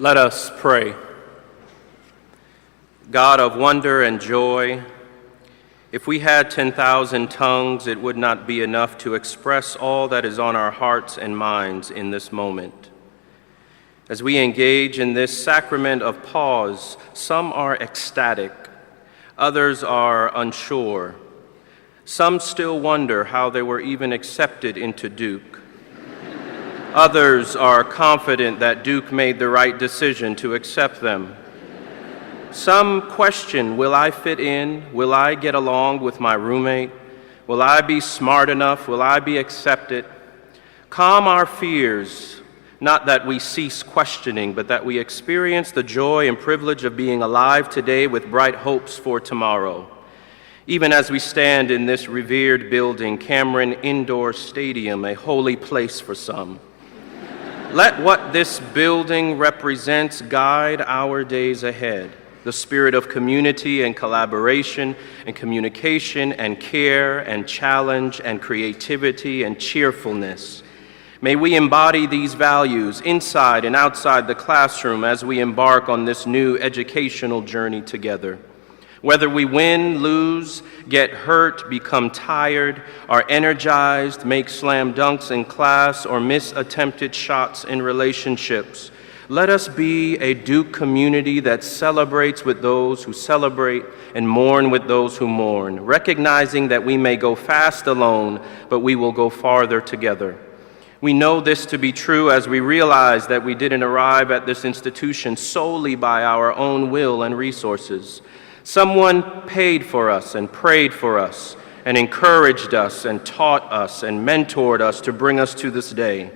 Let us pray. God of wonder and joy, if we had 10,000 tongues, it would not be enough to express all that is on our hearts and minds in this moment. As we engage in this sacrament of pause, some are ecstatic, others are unsure. Some still wonder how they were even accepted into Duke. Others are confident that Duke made the right decision to accept them. Some question, will I fit in? Will I get along with my roommate? Will I be smart enough? Will I be accepted? Calm our fears, not that we cease questioning, but that we experience the joy and privilege of being alive today with bright hopes for tomorrow. Even as we stand in this revered building, Cameron Indoor Stadium, a holy place for some. Let what this building represents guide our days ahead. The spirit of community and collaboration and communication and care and challenge and creativity and cheerfulness. May we embody these values inside and outside the classroom as we embark on this new educational journey together. Whether we win, lose, get hurt, become tired, are energized, make slam dunks in class, or miss attempted shots in relationships, let us be a Duke community that celebrates with those who celebrate and mourn with those who mourn, recognizing that we may go fast alone, but we will go farther together. We know this to be true as we realize that we didn't arrive at this institution solely by our own will and resources. Someone paid for us and prayed for us and encouraged us and taught us and mentored us to bring us to this day.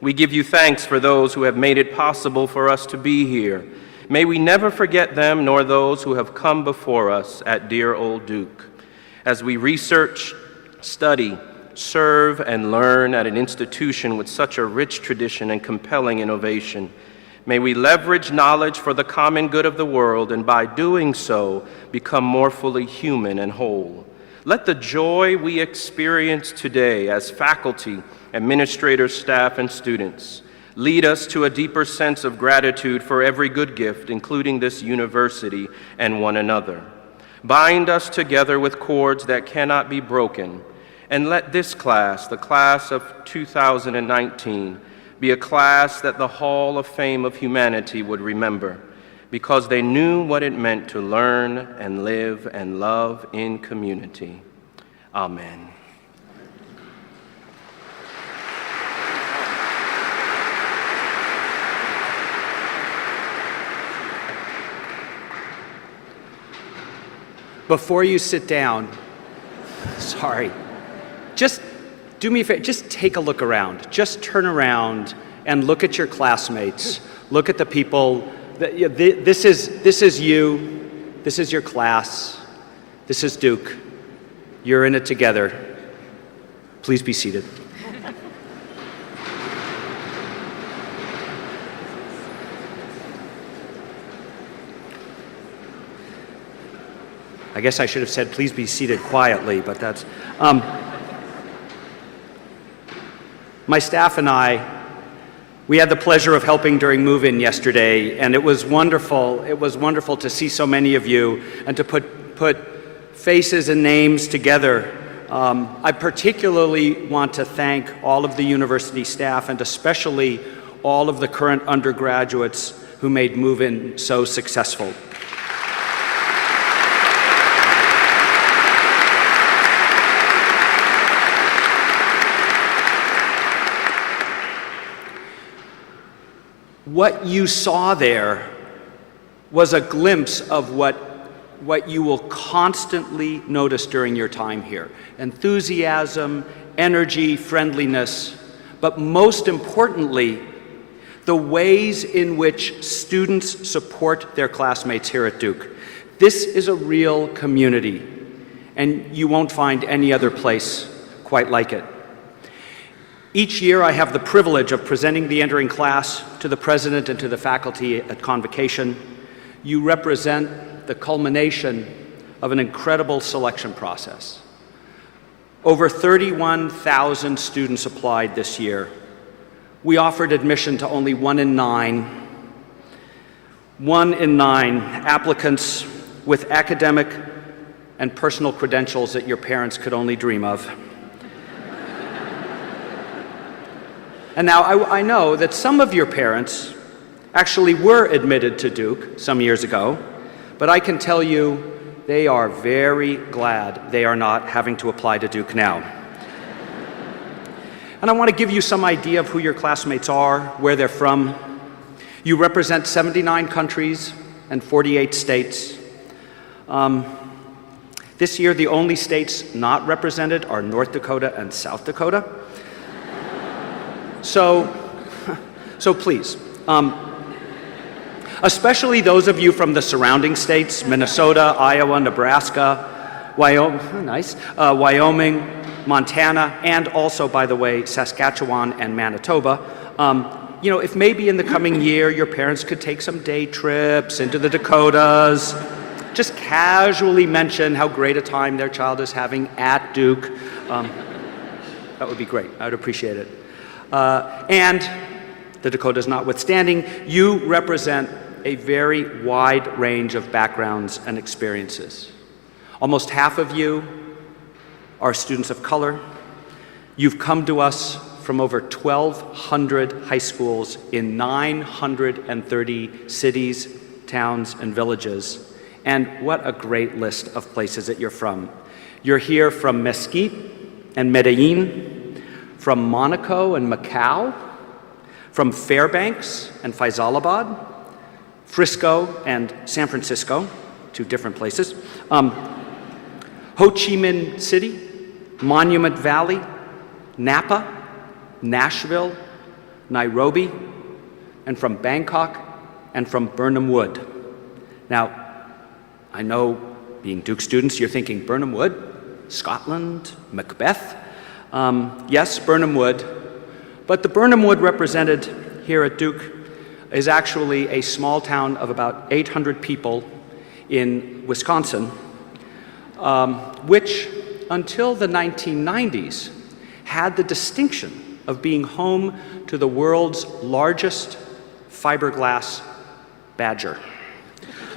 We give you thanks for those who have made it possible for us to be here. May we never forget them nor those who have come before us at dear old Duke. As we research, study, serve, and learn at an institution with such a rich tradition and compelling innovation, may we leverage knowledge for the common good of the world, and by doing so, become more fully human and whole. Let the joy we experience today as faculty, administrators, staff, and students lead us to a deeper sense of gratitude for every good gift, including this university and one another. Bind us together with cords that cannot be broken, and let this class, the class of 2019, be a class that the Hall of Fame of Humanity would remember, because they knew what it meant to learn and live and love in community. Amen. Before you sit down, just do me a favor, just take a look around. Just turn around and look at your classmates. Look at the people. This is you. This is your class. This is Duke. You're in it together. Please be seated. I guess I should have said, please be seated quietly, but that's... My staff and I, we had the pleasure of helping during move-in yesterday, and it was wonderful. It was wonderful to see so many of you and to put faces and names together. I particularly want to thank all of the university staff and especially all of the current undergraduates who made move-in so successful. What you saw there was a glimpse of what you will constantly notice during your time here. Enthusiasm, energy, friendliness, but most importantly, the ways in which students support their classmates here at Duke. This is a real community, and you won't find any other place quite like it. Each year, I have the privilege of presenting the entering class to the president and to the faculty at Convocation. You represent the culmination of an incredible selection process. Over 31,000 students applied this year. We offered admission to only 1 in 9. 1 in 9 applicants with academic and personal credentials that your parents could only dream of. And now I know that some of your parents actually were admitted to Duke some years ago, but I can tell you they are very glad they are not having to apply to Duke now. And I want to give you some idea of who your classmates are, where they're from. You represent 79 countries and 48 states. This year, the only states not represented are North Dakota and South Dakota. So please, especially those of you from the surrounding states, Minnesota, Iowa, Nebraska, Wyoming, Montana, and also, by the way, Saskatchewan and Manitoba. If maybe in the coming year your parents could take some day trips into the Dakotas, just casually mention how great a time their child is having at Duke. That would be great. I would appreciate it. And the Dakotas notwithstanding, you represent a very wide range of backgrounds and experiences. Almost half of you are students of color. You've come to us from over 1,200 high schools in 930 cities, towns, and villages. And what a great list of places that you're from. You're here from Mesquite and Medellin, from Monaco and Macau, from Fairbanks and Faisalabad, Frisco and San Francisco, 2 different places, Ho Chi Minh City, Monument Valley, Napa, Nashville, Nairobi, and from Bangkok and from Birnam Wood. Now, I know, being Duke students, you're thinking Birnam Wood, Scotland, Macbeth. Yes, Birnam Wood, but the Birnam Wood represented here at Duke is actually a small town of about 800 people in Wisconsin, which until the 1990s had the distinction of being home to the world's largest fiberglass badger.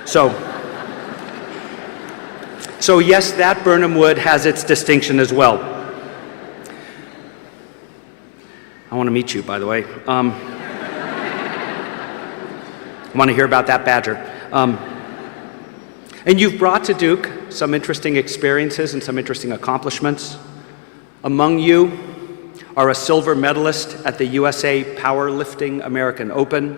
So yes, that Birnam Wood has its distinction as well. I want to meet you, by the way. I want to hear about that badger. And you've brought to Duke some interesting experiences and some interesting accomplishments. Among you are a silver medalist at the USA Powerlifting American Open,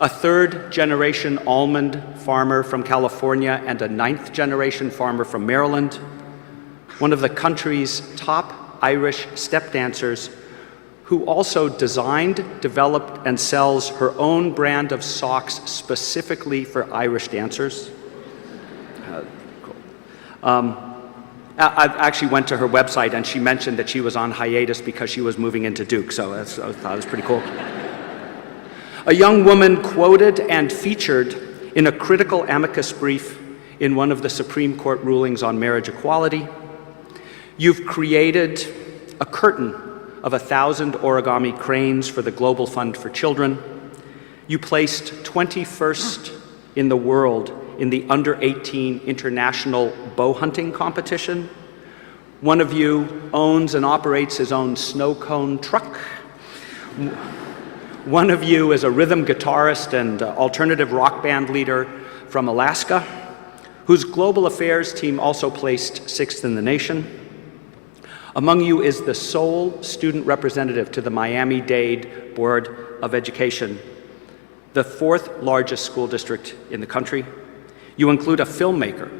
a 3rd-generation almond farmer from California, and a 9th-generation farmer from Maryland, one of the country's top Irish step dancers, who also designed, developed, and sells her own brand of socks specifically for Irish dancers. Cool. I actually went to her website, and she mentioned that she was on hiatus because she was moving into Duke, so I thought it was pretty cool. A young woman quoted and featured in a critical amicus brief in one of the Supreme Court rulings on marriage equality. You've created a curtain of 1,000 origami cranes for the Global Fund for Children. You placed 21st in the world in the under-18 international bow hunting competition. One of you owns and operates his own snow cone truck. One of you is a rhythm guitarist and alternative rock band leader from Alaska, whose global affairs team also placed 6th in the nation. Among you is the sole student representative to the Miami-Dade Board of Education, the 4th largest school district in the country. You include a filmmaker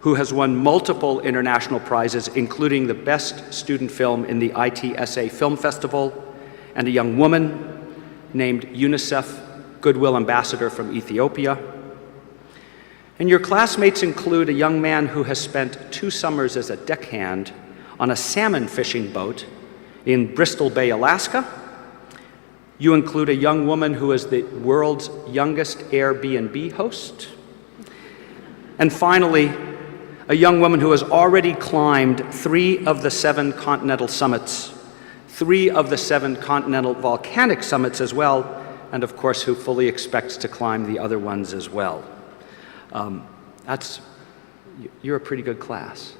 who has won multiple international prizes, including the Best Student Film in the ITSA Film Festival, and a young woman named UNICEF Goodwill Ambassador from Ethiopia. And your classmates include a young man who has spent 2 summers as a deckhand on a salmon fishing boat in Bristol Bay, Alaska. You include a young woman who is the world's youngest Airbnb host. And finally, a young woman who has already climbed 3 of the 7 continental summits, 3 of the 7 continental volcanic summits as well, and of course who fully expects to climb the other ones as well. You're a pretty good class.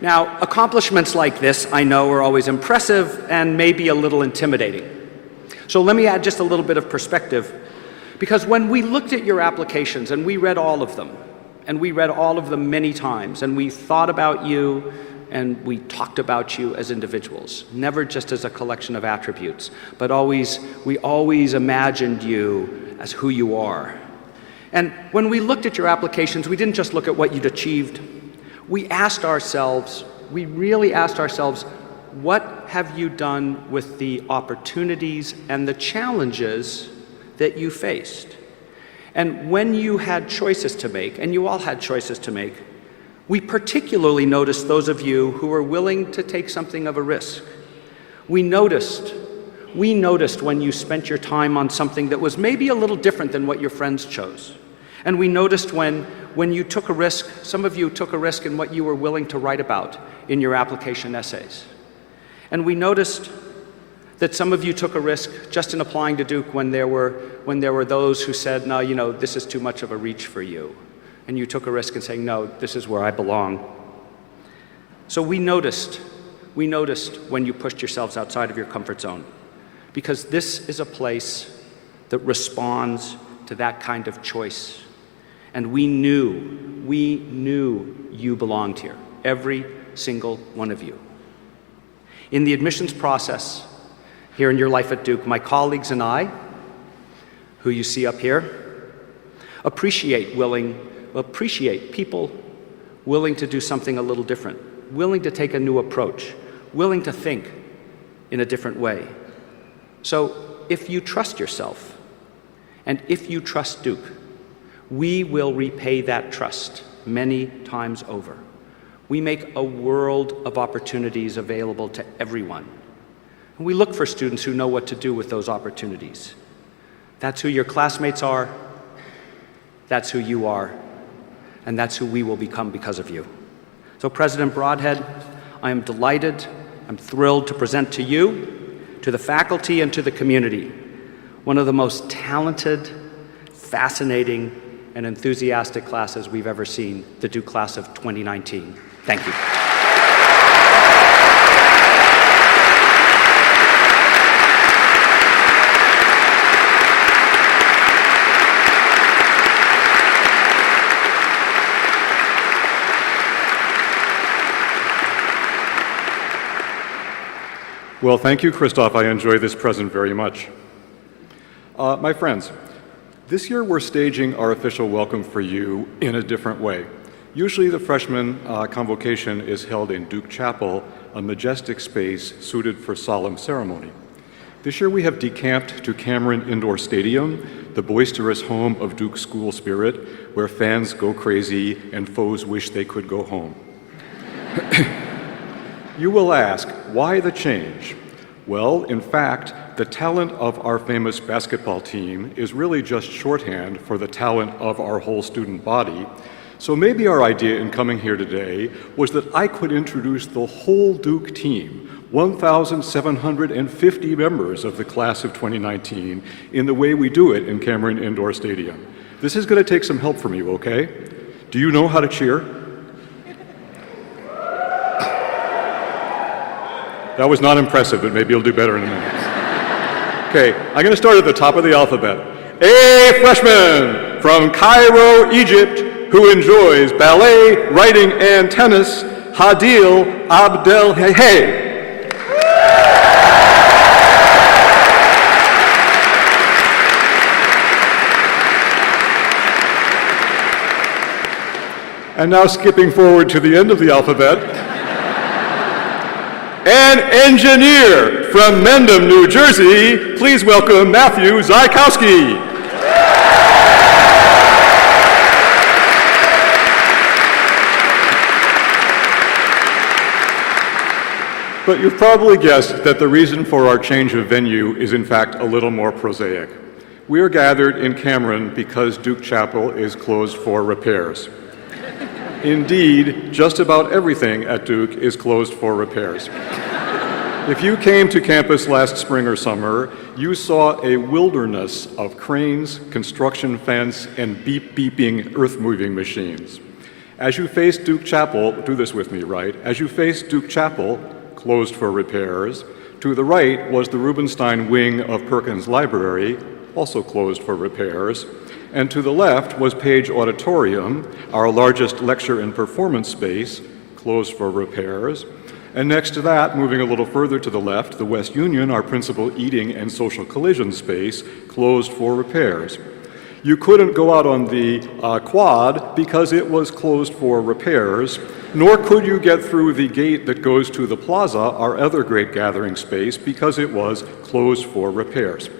Now, accomplishments like this, I know, are always impressive and maybe a little intimidating. So let me add just a little bit of perspective, because when we looked at your applications, and we read all of them, and we read all of them many times, and we thought about you, and we talked about you as individuals, never just as a collection of attributes, but we always imagined you as who you are. And when we looked at your applications, we didn't just look at what you'd achieved. We really asked ourselves, what have you done with the opportunities and the challenges that you faced? And when you had choices to make, and you all had choices to make, we particularly noticed those of you who were willing to take something of a risk. We noticed when you spent your time on something that was maybe a little different than what your friends chose. And we noticed when you took a risk, some of you took a risk in what you were willing to write about in your application essays. And we noticed that some of you took a risk just in applying to Duke when there were those who said, no, you know, this is too much of a reach for you. And you took a risk in saying, no, this is where I belong. So we noticed when you pushed yourselves outside of your comfort zone, because this is a place that responds to that kind of choice. And we knew you belonged here, every single one of you. In the admissions process, here in your life at Duke, my colleagues and I, who you see up here, appreciate people willing to do something a little different, willing to take a new approach, willing to think in a different way. So if you trust yourself, and if you trust Duke, we will repay that trust many times over. We make a world of opportunities available to everyone. And we look for students who know what to do with those opportunities. That's who your classmates are, that's who you are, and that's who we will become because of you. So President Broadhead, I am delighted, I'm thrilled to present to you, to the faculty, and to the community, one of the most talented, fascinating, and enthusiastic classes we've ever seen, the Duke class of 2019. Thank you. Well, thank you, Christoph. I enjoy this present very much. My friends, this year we're staging our official welcome for you in a different way. Usually the freshman convocation is held in Duke Chapel, a majestic space suited for solemn ceremony. This year we have decamped to Cameron Indoor Stadium, the boisterous home of Duke school spirit, where fans go crazy and foes wish they could go home. You will ask, why the change? Well, in fact, the talent of our famous basketball team is really just shorthand for the talent of our whole student body. So maybe our idea in coming here today was that I could introduce the whole Duke team, 1,750 members of the class of 2019, in the way we do it in Cameron Indoor Stadium. This is going to take some help from you, okay? Do you know how to cheer? That was not impressive, but maybe you'll do better in a minute. Okay, I'm going to start at the top of the alphabet. A freshman from Cairo, Egypt, who enjoys ballet, writing, and tennis, Hadil Abdelhey. And now skipping forward to the end of the alphabet, an engineer from Mendham, New Jersey, please welcome Matthew Zykowski. But you've probably guessed that the reason for our change of venue is in fact a little more prosaic. We are gathered in Cameron because Duke Chapel is closed for repairs. Indeed, just about everything at Duke is closed for repairs. If you came to campus last spring or summer, you saw a wilderness of cranes, construction fence, and beeping earth-moving machines. As you face Duke Chapel, do this with me, right? As you face Duke Chapel, closed for repairs, to the right was the Rubenstein wing of Perkins Library, also closed for repairs, and to the left was Page Auditorium, our largest lecture and performance space, closed for repairs. And next to that, moving a little further to the left, the West Union, our principal eating and social collision space, closed for repairs. You couldn't go out on the quad because it was closed for repairs, nor could you get through the gate that goes to the plaza, our other great gathering space, because it was closed for repairs.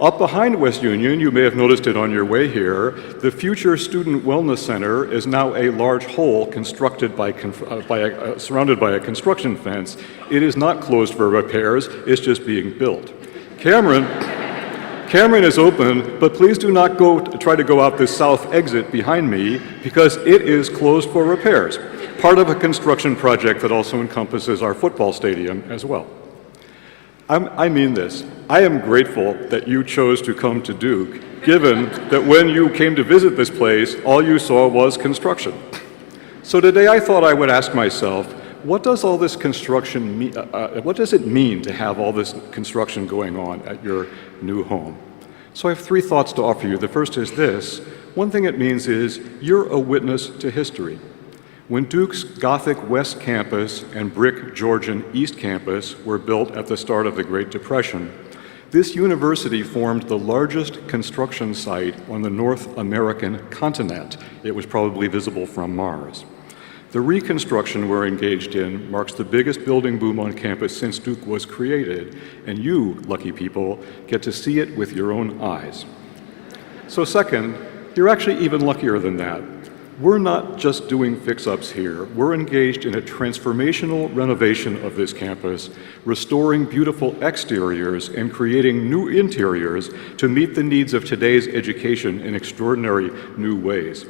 Up behind West Union, you may have noticed it on your way here, the future Student Wellness Center is now a large hole constructed surrounded by a construction fence. It is not closed for repairs, it's just being built. Cameron is open, but please do not try to go out this south exit behind me because it is closed for repairs, part of a construction project that also encompasses our football stadium as well. I mean this. I am grateful that you chose to come to Duke, given that when you came to visit this place, all you saw was construction. So today I thought I would ask myself, what does all this construction mean? What does it mean to have all this construction going on at your new home? So I have three thoughts to offer you. The first is this. One thing it means is you're a witness to history. When Duke's Gothic West Campus and brick Georgian East Campus were built at the start of the Great Depression, this university formed the largest construction site on the North American continent. It was probably visible from Mars. The reconstruction we're engaged in marks the biggest building boom on campus since Duke was created, and you, lucky people, get to see it with your own eyes. So second, you're actually even luckier than that. We're not just doing fix-ups here. We're engaged in a transformational renovation of this campus, restoring beautiful exteriors and creating new interiors to meet the needs of today's education in extraordinary new ways.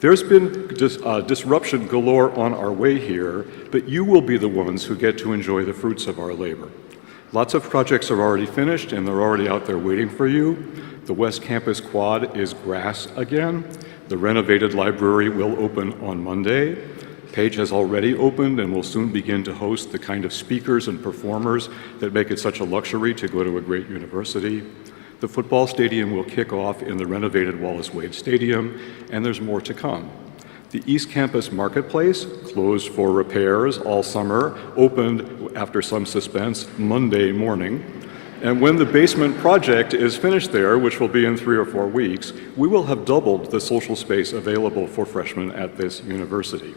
There's been disruption galore on our way here, but you will be the ones who get to enjoy the fruits of our labor. Lots of projects are already finished and they're already out there waiting for you. The West Campus Quad is grass again. The renovated library will open on Monday. Page has already opened and will soon begin to host the kind of speakers and performers that make it such a luxury to go to a great university. The football stadium will kick off in the renovated Wallace Wade Stadium, and there's more to come. The East Campus Marketplace, closed for repairs all summer, opened after some suspense Monday morning. And when the basement project is finished there, which will be in 3 or 4 weeks, we will have doubled the social space available for freshmen at this university.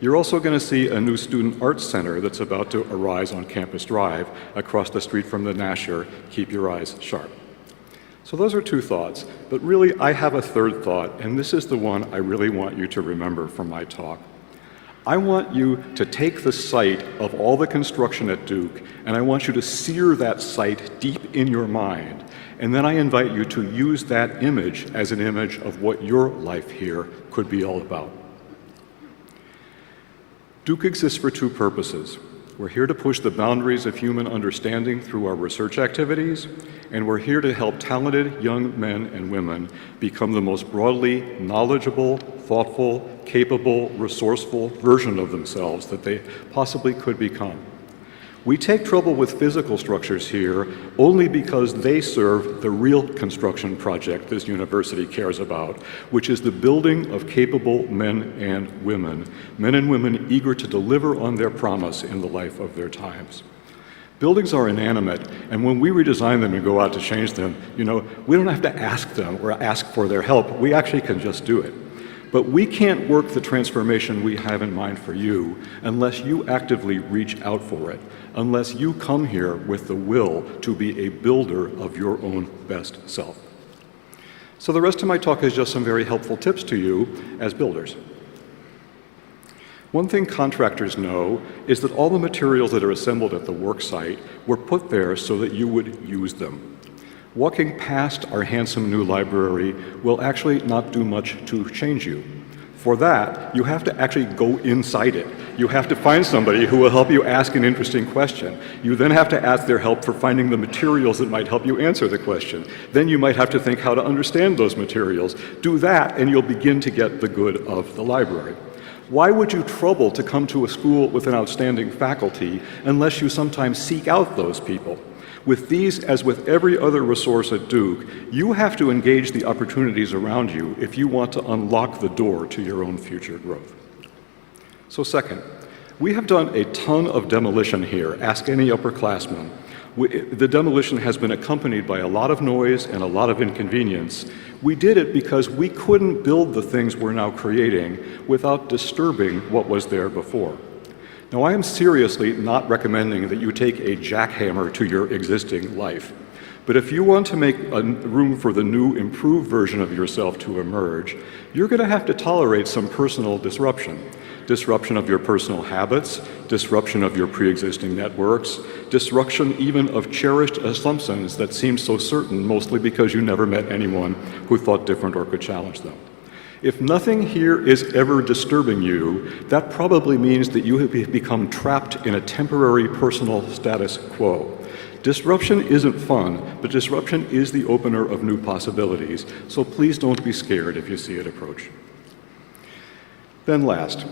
You're also going to see a new student arts center that's about to arise on Campus Drive across the street from the Nasher. Keep your eyes sharp. So those are two thoughts, but really I have a third thought, and this is the one I really want you to remember from my talk. I want you to take the site of all the construction at Duke, and I want you to sear that site deep in your mind. And then I invite you to use that image as an image of what your life here could be all about. Duke exists for two purposes. We're here to push the boundaries of human understanding through our research activities, and we're here to help talented young men and women become the most broadly knowledgeable, thoughtful, capable, resourceful version of themselves that they possibly could become. We take trouble with physical structures here only because they serve the real construction project this university cares about, which is the building of capable men and women eager to deliver on their promise in the life of their times. Buildings are inanimate, and when we redesign them and go out to change them, we don't have to ask them or ask for their help. We actually can just do it. But we can't work the transformation we have in mind for you unless you actively reach out for it, unless you come here with the will to be a builder of your own best self. So the rest of my talk is just some very helpful tips to you as builders. One thing contractors know is that all the materials that are assembled at the work site were put there so that you would use them. Walking past our handsome new library will actually not do much to change you. For that, you have to actually go inside it. You have to find somebody who will help you ask an interesting question. You then have to ask their help for finding the materials that might help you answer the question. Then you might have to think how to understand those materials. Do that, and you'll begin to get the good of the library. Why would you trouble to come to a school with an outstanding faculty unless you sometimes seek out those people? With these, as with every other resource at Duke, you have to engage the opportunities around you if you want to unlock the door to your own future growth. So second, we have done a ton of demolition here. Ask any upperclassman. The demolition has been accompanied by a lot of noise and a lot of inconvenience. We did it because we couldn't build the things we're now creating without disturbing what was there before. Now, I am seriously not recommending that you take a jackhammer to your existing life. But if you want to make room for the new, improved version of yourself to emerge, you're going to have to tolerate some personal disruption. Disruption of your personal habits, disruption of your pre-existing networks, disruption even of cherished assumptions that seem so certain, mostly because you never met anyone who thought different or could challenge them. If nothing here is ever disturbing you, that probably means that you have become trapped in a temporary personal status quo. Disruption isn't fun, but disruption is the opener of new possibilities, so please don't be scared if you see it approach. Then last,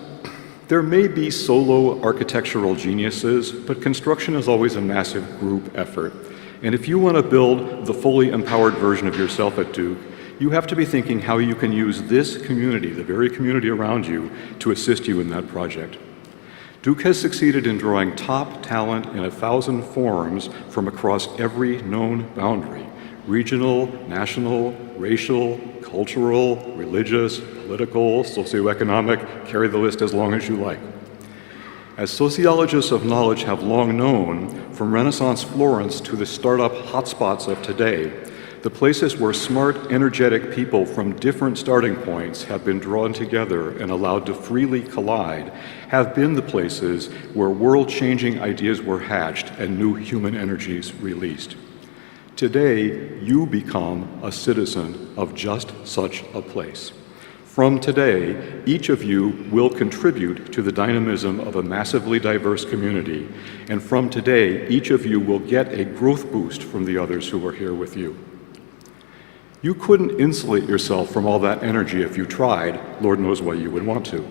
there may be solo architectural geniuses, but construction is always a massive group effort. And if you want to build the fully empowered version of yourself at Duke, you have to be thinking how you can use this community, the very community around you, to assist you in that project. Duke has succeeded in drawing top talent in 1,000 forms from across every known boundary: regional, national, racial, cultural, religious, political, socioeconomic, carry the list as long as you like. As sociologists of knowledge have long known, from Renaissance Florence to the startup hotspots of today, the places where smart, energetic people from different starting points have been drawn together and allowed to freely collide have been the places where world-changing ideas were hatched and new human energies released. Today, you become a citizen of just such a place. From today, each of you will contribute to the dynamism of a massively diverse community, and from today, each of you will get a growth boost from the others who are here with you. You couldn't insulate yourself from all that energy if you tried. Lord knows why you would want to.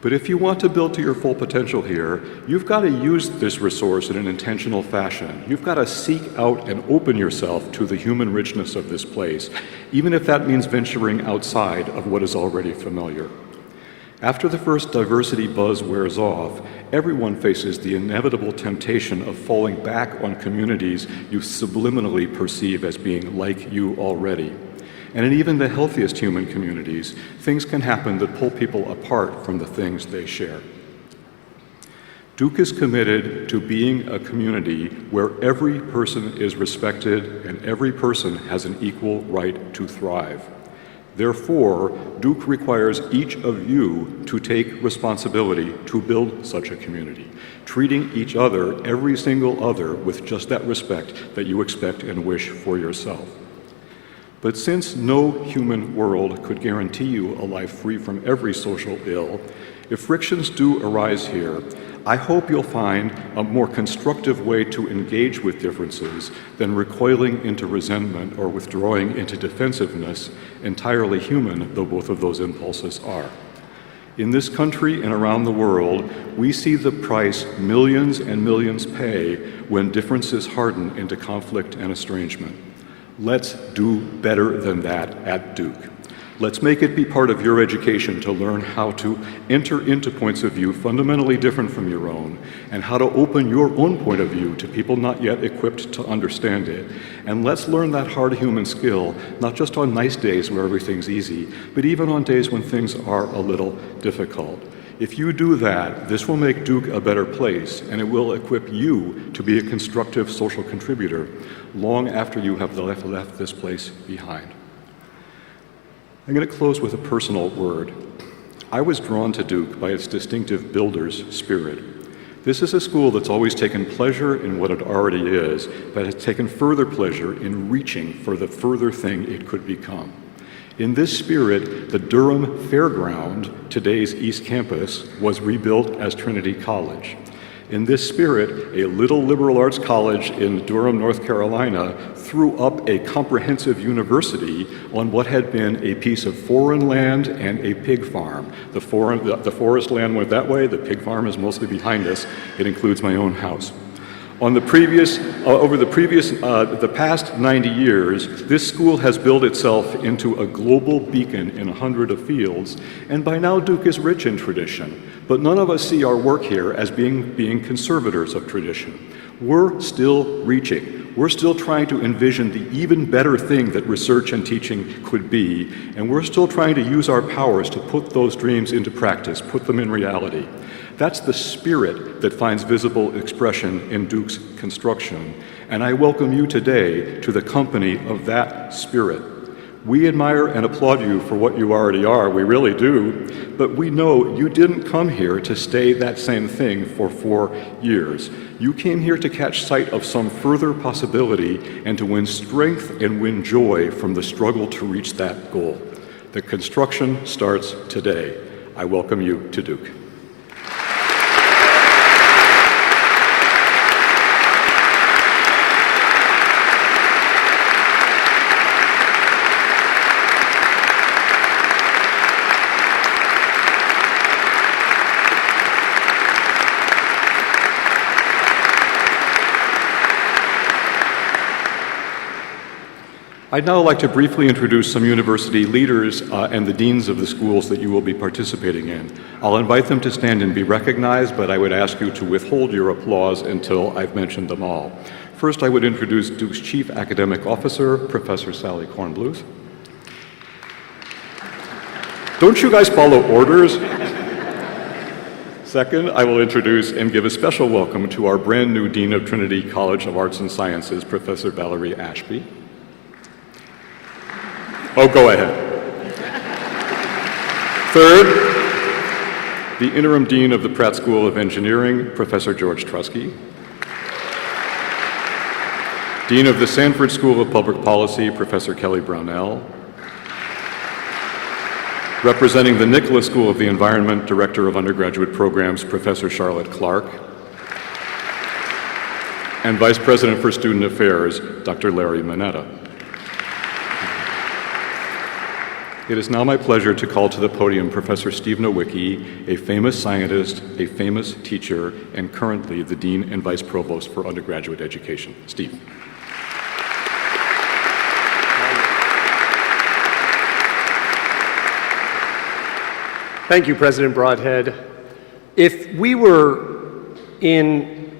But if you want to build to your full potential here, you've got to use this resource in an intentional fashion. You've got to seek out and open yourself to the human richness of this place, even if that means venturing outside of what is already familiar. After the first diversity buzz wears off, everyone faces the inevitable temptation of falling back on communities you subliminally perceive as being like you already. And in even the healthiest human communities, things can happen that pull people apart from the things they share. Duke is committed to being a community where every person is respected and every person has an equal right to thrive. Therefore, Duke requires each of you to take responsibility to build such a community, treating each other, every single other, with just that respect that you expect and wish for yourself. But since no human world could guarantee you a life free from every social ill, if frictions do arise here, I hope you'll find a more constructive way to engage with differences than recoiling into resentment or withdrawing into defensiveness, entirely human though both of those impulses are. In this country and around the world, we see the price millions and millions pay when differences harden into conflict and estrangement. Let's do better than that at Duke. Let's make it be part of your education to learn how to enter into points of view fundamentally different from your own, and how to open your own point of view to people not yet equipped to understand it. And let's learn that hard human skill, not just on nice days where everything's easy, but even on days when things are a little difficult. If you do that, this will make Duke a better place, and it will equip you to be a constructive social contributor long after you have left this place behind. I'm going to close with a personal word. I was drawn to Duke by its distinctive builder's spirit. This is a school that's always taken pleasure in what it already is, but has taken further pleasure in reaching for the further thing it could become. In this spirit, the Durham Fairground, today's East Campus, was rebuilt as Trinity College. In this spirit, a little liberal arts college in Durham, North Carolina, threw up a comprehensive university on what had been a piece of foreign land and a pig farm. The forest land went that way, the pig farm is mostly behind us. It includes my own house. Over the past 90 years, this school has built itself into a global beacon in 100 of fields, and by now Duke is rich in tradition. But none of us see our work here as being conservators of tradition. We're still reaching. We're still trying to envision the even better thing that research and teaching could be, and we're still trying to use our powers to put those dreams into practice, put them in reality. That's the spirit that finds visible expression in Duke's construction, and I welcome you today to the company of that spirit. We admire and applaud you for what you already are, we really do, but we know you didn't come here to stay that same thing for 4 years. You came here to catch sight of some further possibility and to win strength and win joy from the struggle to reach that goal. The construction starts today. I welcome you to Duke. I'd now like to briefly introduce some university leaders and the deans of the schools that you will be participating in. I'll invite them to stand and be recognized, but I would ask you to withhold your applause until I've mentioned them all. First, I would introduce Duke's Chief Academic Officer, Professor Sally Kornbluth. Don't you guys follow orders? Second, I will introduce and give a special welcome to our brand new Dean of Trinity College of Arts and Sciences, Professor Valerie Ashby. Oh, go ahead. Third, the Interim Dean of the Pratt School of Engineering, Professor George Trusky. Dean of the Sanford School of Public Policy, Professor Kelly Brownell. Representing the Nicholas School of the Environment, Director of Undergraduate Programs, Professor Charlotte Clark. And Vice President for Student Affairs, Dr. Larry Mineta. It is now my pleasure to call to the podium Professor Steve Nowicki, a famous scientist, a famous teacher, and currently the Dean and Vice Provost for Undergraduate Education. Steve. Thank you, President Broadhead. If we were in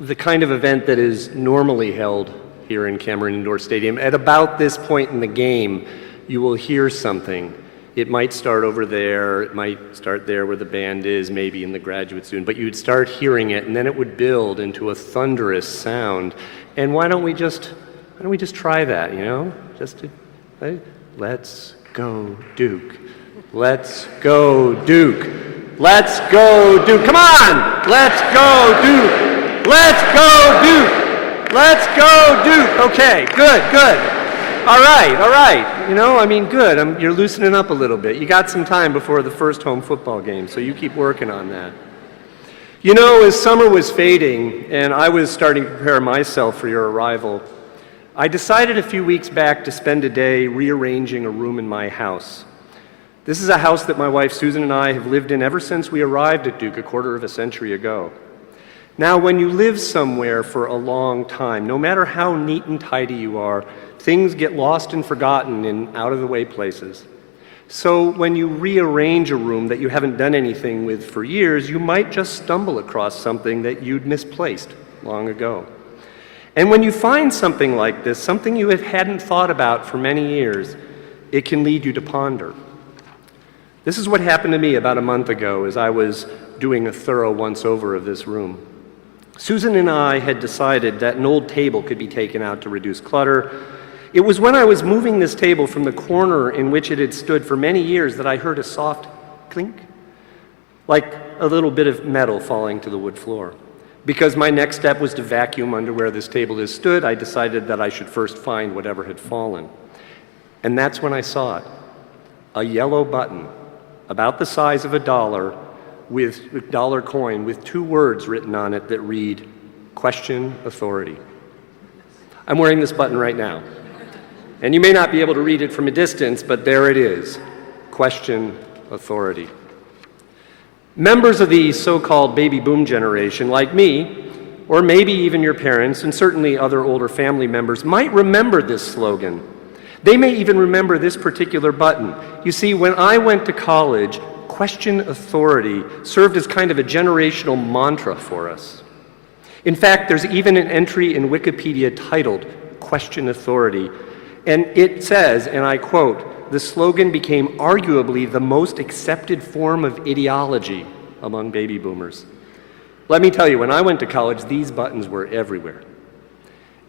the kind of event that is normally held here in Cameron Indoor Stadium, at about this point in the game, you will hear something. It might start over there, it might start there where the band is, maybe in the graduate student, but you'd start hearing it and then it would build into a thunderous sound. And why don't we just try that, you know? Let's go Duke. Let's go Duke. Let's go Duke. Come on! Let's go Duke. Let's go Duke. Let's go Duke. Okay, good. All right. You know, I mean, good. You're loosening up a little bit. You got some time before the first home football game, so you keep working on that. You know, as summer was fading and I was starting to prepare myself for your arrival, I decided a few weeks back to spend a day rearranging a room in my house. This is a house that my wife Susan and I have lived in ever since we arrived at Duke a quarter of a century ago. Now, when you live somewhere for a long time, no matter how neat and tidy you are, things get lost and forgotten in out-of-the-way places. So when you rearrange a room that you haven't done anything with for years, you might just stumble across something that you'd misplaced long ago. And when you find something like this, something you hadn't thought about for many years, it can lead you to ponder. This is what happened to me about a month ago as I was doing a thorough once-over of this room. Susan and I had decided that an old table could be taken out to reduce clutter. It was when I was moving this table from the corner in which it had stood for many years that I heard a soft clink, like a little bit of metal falling to the wood floor. Because my next step was to vacuum under where this table is stood, I decided that I should first find whatever had fallen. And that's when I saw it. A yellow button, about the size of a dollar coin, with 2 words written on it that read, "Question authority." I'm wearing this button right now. And you may not be able to read it from a distance, but there it is. Question authority. Members of the so-called baby boom generation, like me, or maybe even your parents, and certainly other older family members, might remember this slogan. They may even remember this particular button. You see, when I went to college, question authority served as kind of a generational mantra for us. In fact, there's even an entry in Wikipedia titled Question Authority, and it says, and I quote, "The slogan became arguably the most accepted form of ideology among baby boomers." Let me tell you, when I went to college, these buttons were everywhere.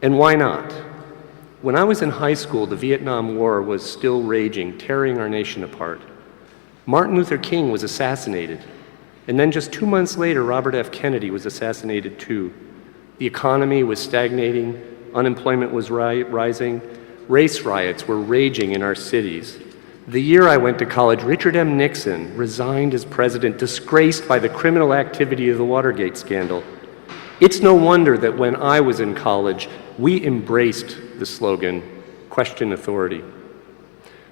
And why not? When I was in high school, the Vietnam War was still raging, tearing our nation apart. Martin Luther King was assassinated. And then just 2 months later, Robert F. Kennedy was assassinated too. The economy was stagnating, unemployment was rising, race riots were raging in our cities. The year I went to college, Richard M. Nixon resigned as president, disgraced by the criminal activity of the Watergate scandal. It's no wonder that when I was in college, we embraced the slogan, "Question authority."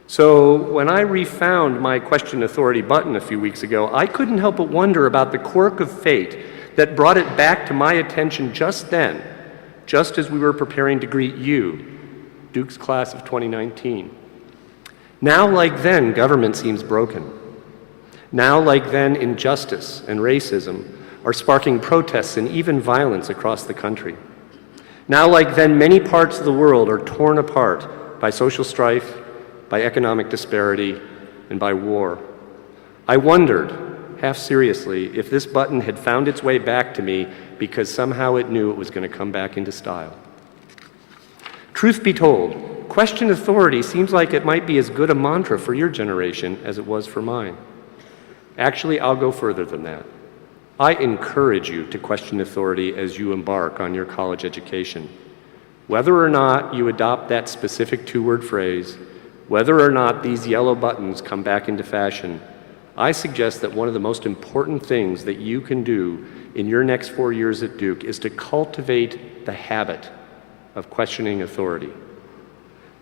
So when I refound my Question Authority button a few weeks ago, I couldn't help but wonder about the quirk of fate that brought it back to my attention just then, just as we were preparing to greet you, Duke's class of 2019. Now, like then, government seems broken. Now, like then, injustice and racism are sparking protests and even violence across the country. Now, like then, many parts of the world are torn apart by social strife, by economic disparity, and by war. I wondered, half seriously, if this button had found its way back to me because somehow it knew it was going to come back into style. Truth be told, question authority seems like it might be as good a mantra for your generation as it was for mine. Actually, I'll go further than that. I encourage you to question authority as you embark on your college education. Whether or not you adopt that specific 2-word phrase, whether or not these yellow buttons come back into fashion, I suggest that one of the most important things that you can do in your next 4 years at Duke is to cultivate the habit of questioning authority.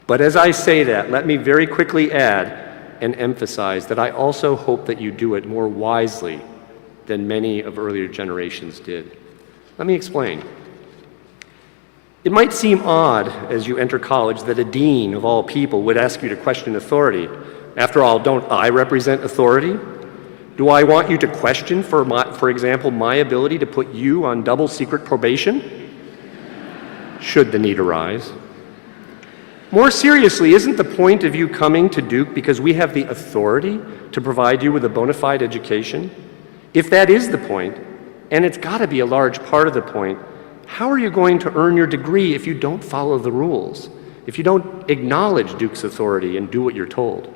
But as I say that, let me very quickly add and emphasize that I also hope that you do it more wisely than many of earlier generations did. Let me explain. It might seem odd as you enter college that a dean of all people would ask you to question authority. After all, don't I represent authority? Do I want you to question, for example, my ability to put you on double secret probation? Should the need arise. More seriously, isn't the point of you coming to Duke because we have the authority to provide you with a bona fide education? If that is the point, and it's got to be a large part of the point, how are you going to earn your degree if you don't follow the rules, if you don't acknowledge Duke's authority and do what you're told?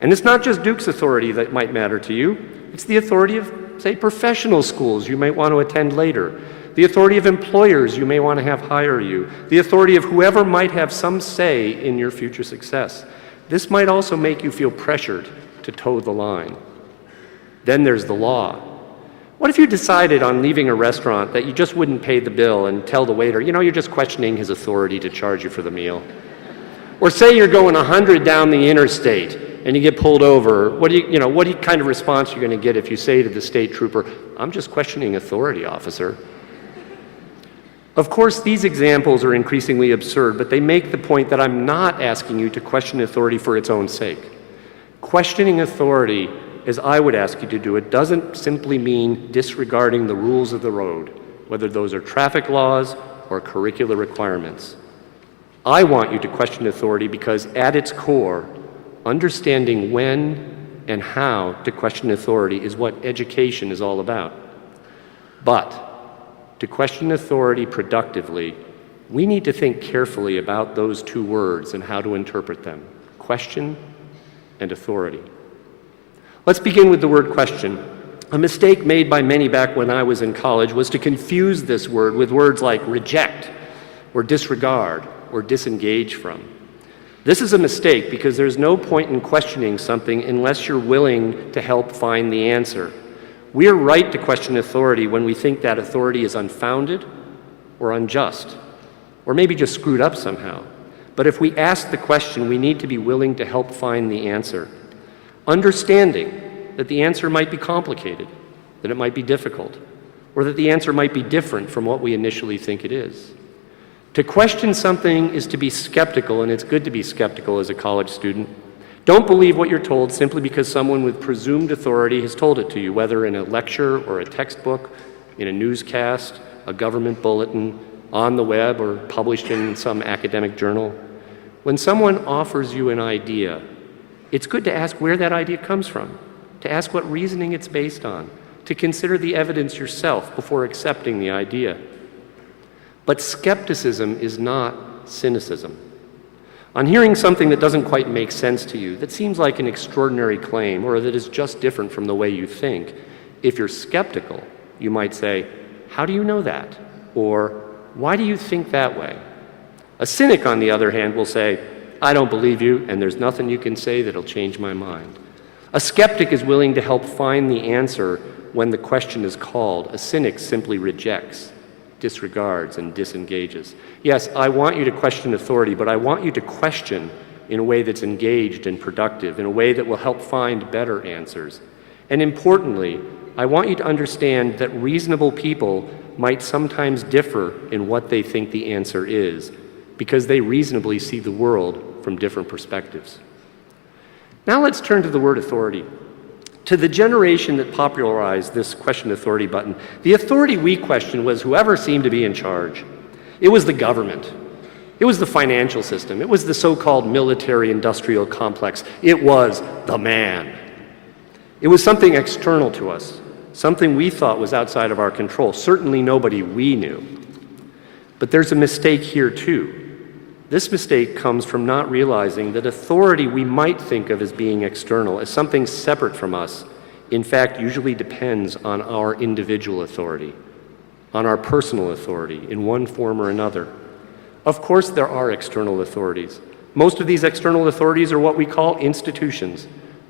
And it's not just Duke's authority that might matter to you. It's the authority of, say, professional schools you might want to attend later, the authority of employers you may want to have hire you, the authority of whoever might have some say in your future success. This might also make you feel pressured to toe the line. Then there's the law. What if you decided on leaving a restaurant that you just wouldn't pay the bill and tell the waiter, you're just questioning his authority to charge you for the meal? Or say you're going 100 down the interstate and you get pulled over. What kind of response are you going to get if you say to the state trooper, "I'm just questioning authority, officer"? Of course, these examples are increasingly absurd, but they make the point that I'm not asking you to question authority for its own sake. Questioning authority, as I would ask you to do it, doesn't simply mean disregarding the rules of the road, whether those are traffic laws or curricular requirements. I want you to question authority because at its core, understanding when and how to question authority is what education is all about. But to question authority productively, we need to think carefully about those 2 words and how to interpret them: question and authority. Let's begin with the word question. A mistake made by many back when I was in college was to confuse this word with words like reject, or disregard, or disengage from. This is a mistake because there's no point in questioning something unless you're willing to help find the answer. We are right to question authority when we think that authority is unfounded or unjust, or maybe just screwed up somehow. But if we ask the question, we need to be willing to help find the answer, understanding that the answer might be complicated, that it might be difficult, or that the answer might be different from what we initially think it is. To question something is to be skeptical, and it's good to be skeptical as a college student. Don't believe what you're told simply because someone with presumed authority has told it to you, whether in a lecture or a textbook, in a newscast, a government bulletin, on the web, or published in some academic journal. When someone offers you an idea, it's good to ask where that idea comes from, to ask what reasoning it's based on, to consider the evidence yourself before accepting the idea. But skepticism is not cynicism. On hearing something that doesn't quite make sense to you, that seems like an extraordinary claim, or that is just different from the way you think, if you're skeptical, you might say, "How do you know that?" Or, "Why do you think that way?" A cynic, on the other hand, will say, "I don't believe you, and there's nothing you can say that'll change my mind." A skeptic is willing to help find the answer when the question is called. A cynic simply rejects, disregards, and disengages. Yes, I want you to question authority, but I want you to question in a way that's engaged and productive, in a way that will help find better answers. And importantly, I want you to understand that reasonable people might sometimes differ in what they think the answer is, because they reasonably see the world from different perspectives. Now let's turn to the word authority. To the generation that popularized this question authority button, the authority we questioned was whoever seemed to be in charge. It was the government. It was the financial system. It was the so-called military-industrial complex. It was the man. It was something external to us, something we thought was outside of our control, certainly nobody we knew. But there's a mistake here too. This mistake comes from not realizing that authority we might think of as being external, as something separate from us, in fact usually depends on our individual authority, on our personal authority in one form or another. Of course there are external authorities. Most of these external authorities are what we call institutions,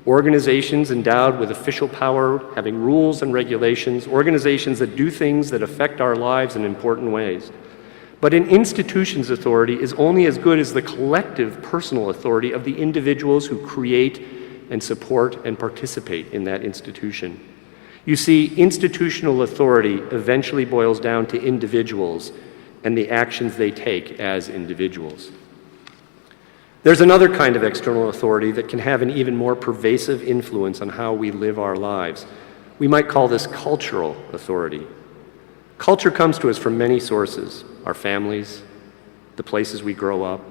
organizations endowed with official power, having rules and regulations, organizations that do things that affect our lives in important ways. But an institution's authority is only as good as the collective personal authority of the individuals who create and support and participate in that institution. You see, institutional authority eventually boils down to individuals and the actions they take as individuals. There's another kind of external authority that can have an even more pervasive influence on how we live our lives. We might call this cultural authority. Culture comes to us from many sources: our families, the places we grow up,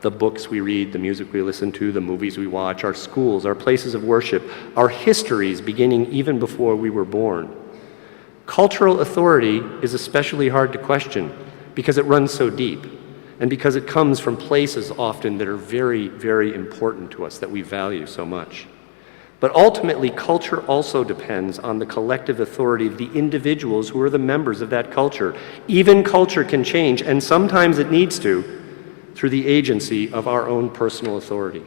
the books we read, the music we listen to, the movies we watch, our schools, our places of worship, our histories beginning even before we were born. Cultural authority is especially hard to question because it runs so deep and because it comes from places often that are very, very important to us, that we value so much. But ultimately, culture also depends on the collective authority of the individuals who are the members of that culture. Even culture can change, and sometimes it needs to, through the agency of our own personal authority.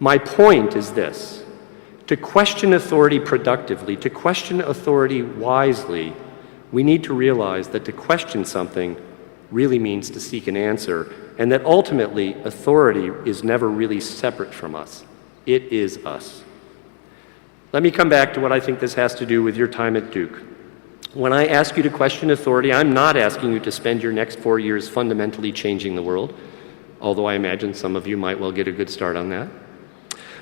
My point is this: to question authority productively, to question authority wisely, we need to realize that to question something really means to seek an answer, and that ultimately authority is never really separate from us. It is us. Let me come back to what I think this has to do with your time at Duke. When I ask you to question authority, I'm not asking you to spend your next 4 years fundamentally changing the world, although I imagine some of you might well get a good start on that.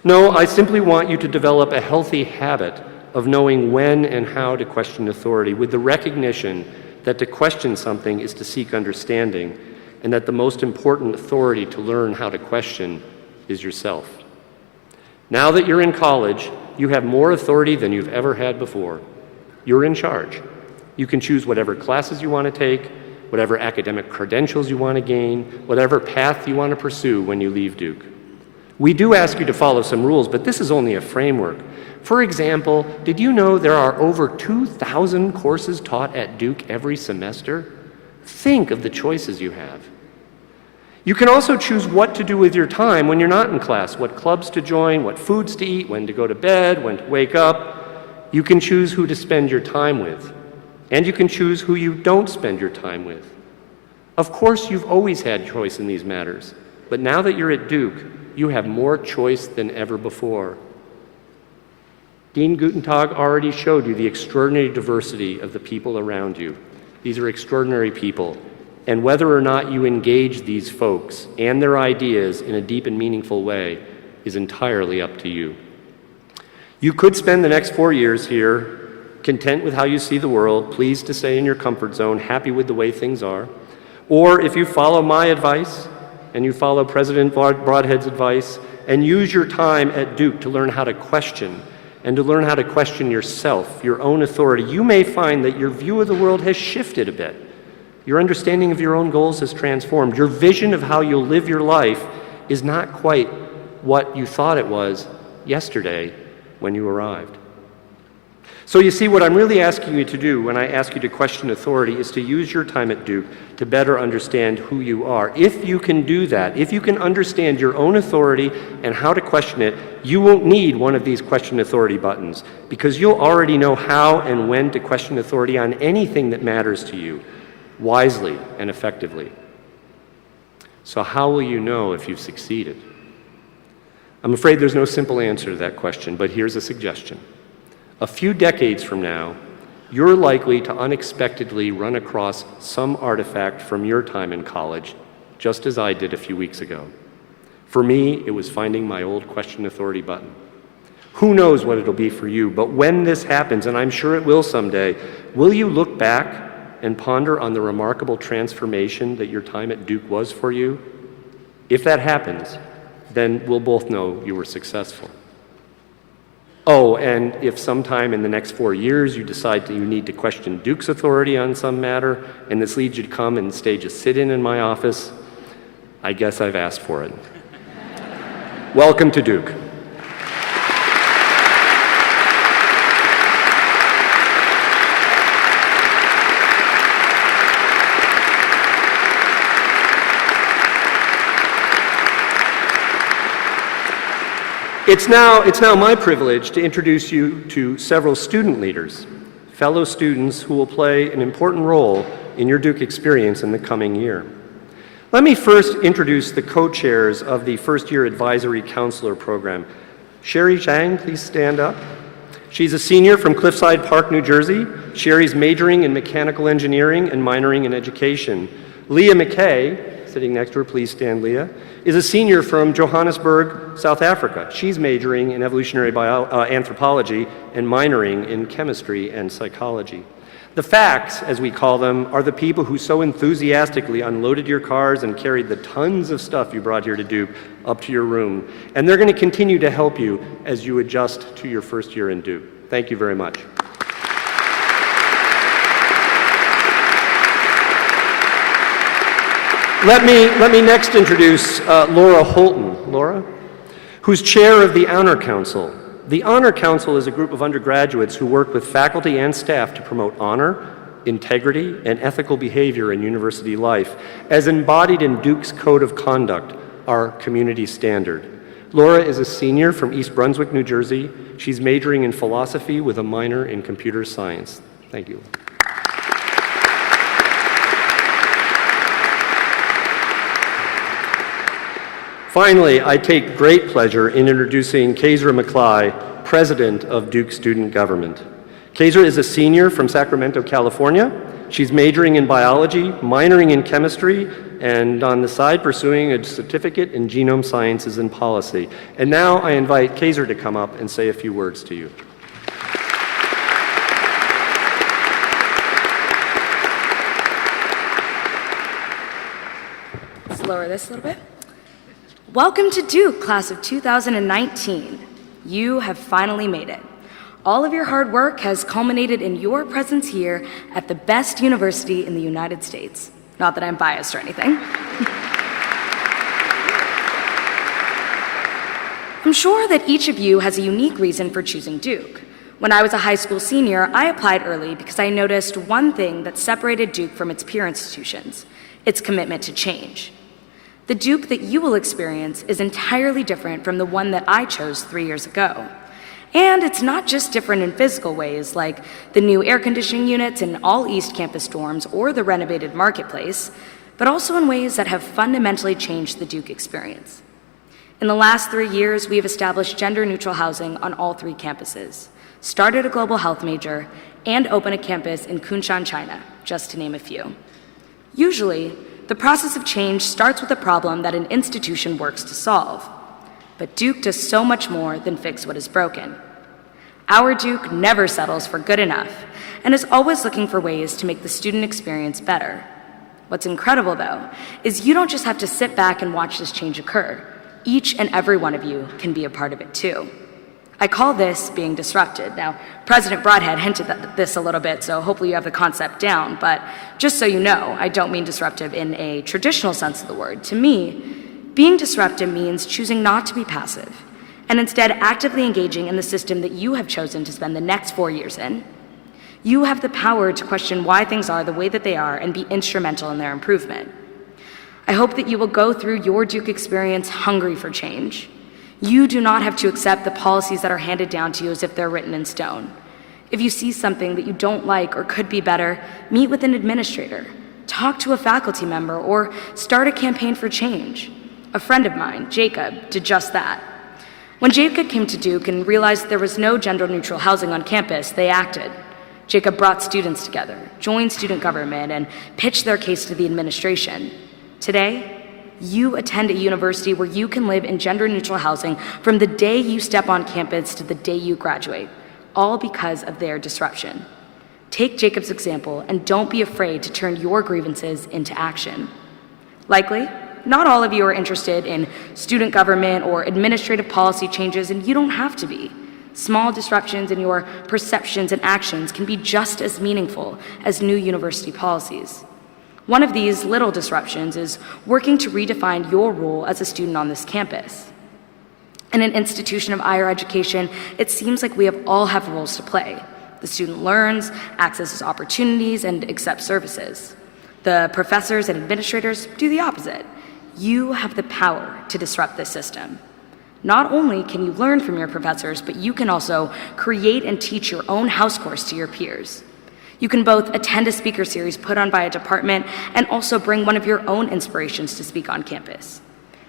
No, I simply want you to develop a healthy habit of knowing when and how to question authority, with the recognition that to question something is to seek understanding, and that the most important authority to learn how to question is yourself. Now that you're in college, you have more authority than you've ever had before. You're in charge. You can choose whatever classes you want to take, whatever academic credentials you want to gain, whatever path you want to pursue when you leave Duke. We do ask you to follow some rules, but this is only a framework. For example, did you know there are over 2,000 courses taught at Duke every semester? Think of the choices you have. You can also choose what to do with your time when you're not in class, what clubs to join, what foods to eat, when to go to bed, when to wake up. You can choose who to spend your time with, and you can choose who you don't spend your time with. Of course, you've always had choice in these matters, but now that you're at Duke, you have more choice than ever before. Dean Gutentag already showed you the extraordinary diversity of the people around you. These are extraordinary people, and whether or not you engage these folks and their ideas in a deep and meaningful way is entirely up to you. You could spend the next 4 years here, content with how you see the world, pleased to stay in your comfort zone, happy with the way things are. Or if you follow my advice, and you follow President Broadhead's advice, and use your time at Duke to learn how to question, and to learn how to question yourself, your own authority, you may find that your view of the world has shifted a bit. Your understanding of your own goals has transformed. Your vision of how you'll live your life is not quite what you thought it was yesterday when you arrived. So you see, what I'm really asking you to do when I ask you to question authority is to use your time at Duke to better understand who you are. If you can do that, if you can understand your own authority and how to question it, you won't need one of these question authority buttons, because you'll already know how and when to question authority on anything that matters to you, wisely and effectively. So how will you know if you've succeeded? I'm afraid there's no simple answer to that question, but here's a suggestion. A few decades from now, you're likely to unexpectedly run across some artifact from your time in college, just as I did a few weeks ago. For me, it was finding my old question authority button. Who knows what it'll be for you, but when this happens, and I'm sure it will someday, will you look back and ponder on the remarkable transformation that your time at Duke was for you? If that happens, then we'll both know you were successful. Oh, and if sometime in the next 4 years you decide that you need to question Duke's authority on some matter, and this leads you to come and stage a sit-in in my office, I guess I've asked for it. Welcome to Duke. It's now my privilege to introduce you to several student leaders, fellow students who will play an important role in your Duke experience in the coming year. Let me first introduce the co-chairs of the first-year advisory counselor program. Sherry Zhang, please stand up. She's a senior from Cliffside Park, New Jersey. Sherry's majoring in mechanical engineering and minoring in education. Leah McKay, sitting next to her, please stand, Leah, is a senior from Johannesburg, South Africa. She's majoring in evolutionary anthropology and minoring in chemistry and psychology. The facts, as we call them, are the people who so enthusiastically unloaded your cars and carried the tons of stuff you brought here to Duke up to your room. And they're going to continue to help you as you adjust to your first year in Duke. Thank you very much. Let me next introduce Laura Holton. Laura, who's chair of the Honor Council. The Honor Council is a group of undergraduates who work with faculty and staff to promote honor, integrity, and ethical behavior in university life, as embodied in Duke's Code of Conduct, our community standard. Laura is a senior from East Brunswick, New Jersey. She's majoring in philosophy with a minor in computer science. Thank you. Finally, I take great pleasure in introducing Kayser McCly, President of Duke Student Government. Kayser is a senior from Sacramento, California. She's majoring in biology, minoring in chemistry, and on the side pursuing a certificate in genome sciences and policy. And now I invite Kayser to come up and say a few words to you. Let's lower this a little bit. Welcome to Duke, class of 2019. You have finally made it. All of your hard work has culminated in your presence here at the best university in the United States. Not that I'm biased or anything. I'm sure that each of you has a unique reason for choosing Duke. When I was a high school senior, I applied early because I noticed one thing that separated Duke from its peer institutions: its commitment to change. The Duke that you will experience is entirely different from the one that I chose 3 years ago. And it's not just different in physical ways, like the new air conditioning units in all East Campus dorms or the renovated marketplace, but also in ways that have fundamentally changed the Duke experience. In the last 3 years, we have established gender-neutral housing on all 3 campuses, started a global health major, and opened a campus in Kunshan, China, just to name a few. Usually, the process of change starts with a problem that an institution works to solve. But Duke does so much more than fix what is broken. Our Duke never settles for good enough and is always looking for ways to make the student experience better. What's incredible, though, is you don't just have to sit back and watch this change occur. Each and every one of you can be a part of it, too. I call this being disrupted. Now, President Broadhead hinted at this a little bit, so hopefully you have the concept down, but just so you know, I don't mean disruptive in a traditional sense of the word. To me, being disruptive means choosing not to be passive, and instead actively engaging in the system that you have chosen to spend the next 4 years in. You have the power to question why things are the way that they are and be instrumental in their improvement. I hope that you will go through your Duke experience hungry for change. You do not have to accept the policies that are handed down to you as if they're written in stone. If you see something that you don't like or could be better, meet with an administrator, talk to a faculty member, or start a campaign for change. A friend of mine, Jacob, did just that. When Jacob came to Duke and realized there was no gender-neutral housing on campus, they acted. Jacob brought students together, joined student government, and pitched their case to the administration. Today, you attend a university where you can live in gender-neutral housing from the day you step on campus to the day you graduate, all because of their disruption. Take Jacob's example and don't be afraid to turn your grievances into action. Likely, not all of you are interested in student government or administrative policy changes, and you don't have to be. Small disruptions in your perceptions and actions can be just as meaningful as new university policies. One of these little disruptions is working to redefine your role as a student on this campus. In an institution of higher education, it seems like we all have roles to play. The student learns, accesses opportunities, and accepts services. The professors and administrators do the opposite. You have the power to disrupt this system. Not only can you learn from your professors, but you can also create and teach your own house course to your peers. You can both attend a speaker series put on by a department and also bring one of your own inspirations to speak on campus.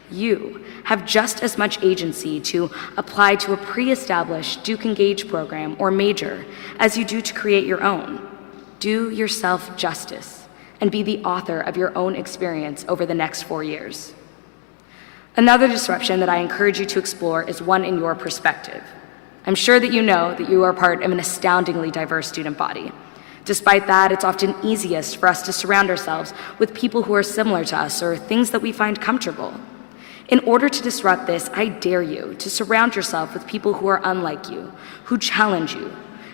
You have just as much agency to apply to a pre-established Duke Engage program or major as you do to create your own. Do yourself justice and be the author of your own experience over the next 4 years. Another disruption that I encourage you to explore is one in your perspective. I'm sure that you know that you are part of an astoundingly diverse student body. Despite that, it's often easiest for us to surround ourselves with people who are similar to us or things that we find comfortable. In order to disrupt this, I dare you to surround yourself with people who are unlike you, who challenge you,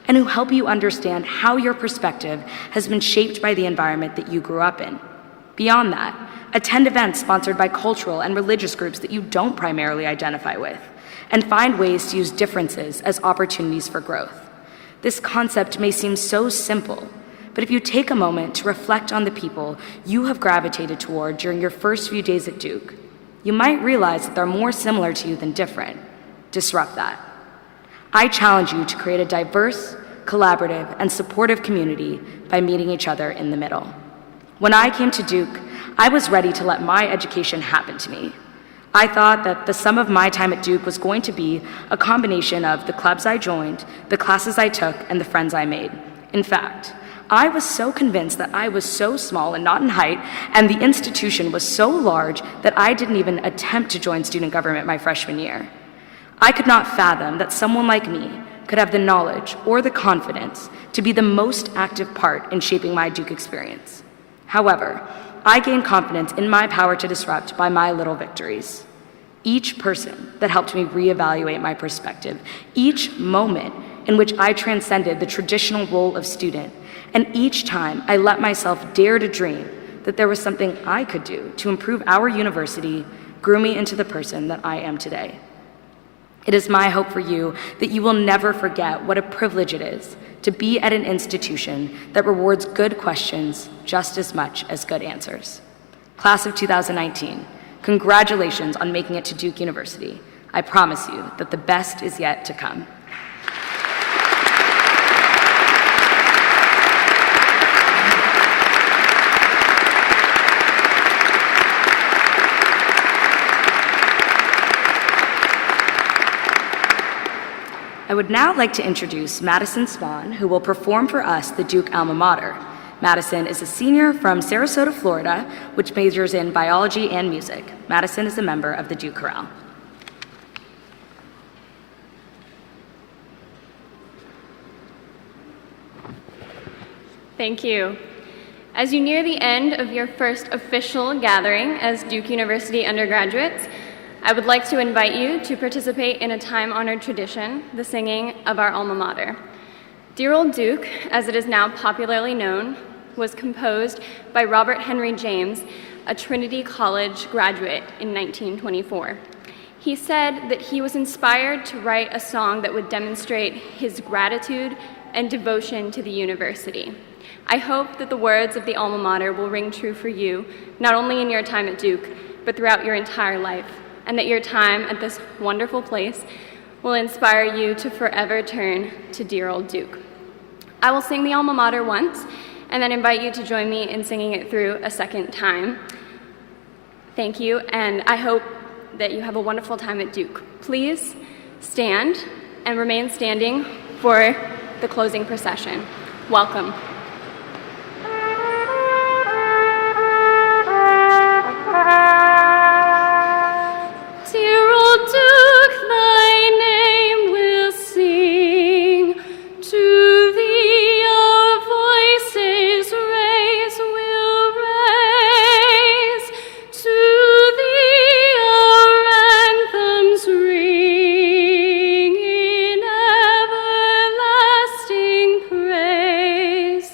and who help you understand how your perspective has been shaped by the environment that you grew up in. Beyond that, attend events sponsored by cultural and religious groups that you don't primarily identify with, and find ways to use differences as opportunities for growth. This concept may seem so simple, but if you take a moment to reflect on the people you have gravitated toward during your first few days at Duke, you might realize that they're more similar to you than different. Disrupt that. I challenge you to create a diverse, collaborative, and supportive community by meeting each other in the middle. When I came to Duke, I was ready to let my education happen to me. I thought that the sum of my time at Duke was going to be a combination of the clubs I joined, the classes I took, and the friends I made. In fact, I was so convinced that I was so small and not in height, and the institution was so large that I didn't even attempt to join student government my freshman year. I could not fathom that someone like me could have the knowledge or the confidence to be the most active part in shaping my Duke experience. However, I gained confidence in my power to disrupt by my little victories. Each person that helped me reevaluate my perspective, each moment in which I transcended the traditional role of student, and each time I let myself dare to dream that there was something I could do to improve our university, grew me into the person that I am today. It is my hope for you that you will never forget what a privilege it is to be at an institution that rewards good questions just as much as good answers. Class of 2019, congratulations on making it to Duke University. I promise you that the best is yet to come. I would now like to introduce Madison Swan, who will perform for us the Duke alma mater. Madison is a senior from Sarasota, Florida, which majors in biology and music. Madison is a member of the Duke Chorale. Thank you. As you near the end of your first official gathering as Duke University undergraduates, I would like to invite you to participate in a time-honored tradition, the singing of our alma mater. Dear Old Duke, as it is now popularly known, was composed by Robert Henry James, a Trinity College graduate in 1924. He said that he was inspired to write a song that would demonstrate his gratitude and devotion to the university. I hope that the words of the alma mater will ring true for you, not only in your time at Duke, but throughout your entire life, and that your time at this wonderful place will inspire you to forever turn to dear old Duke. I will sing the alma mater once, and then invite you to join me in singing it through a second time. Thank you, and I hope that you have a wonderful time at Duke. Please stand and remain standing for the closing procession. Welcome. Dear old Duke, thy name will sing. To thee our voices will raise. To thee our anthems ring in everlasting praise.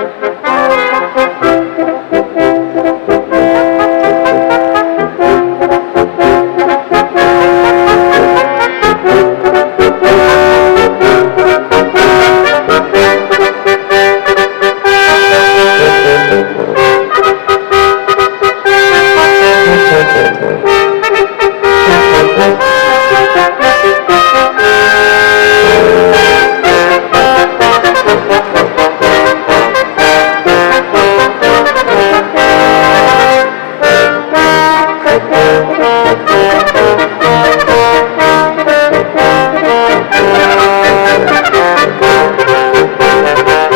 Bye.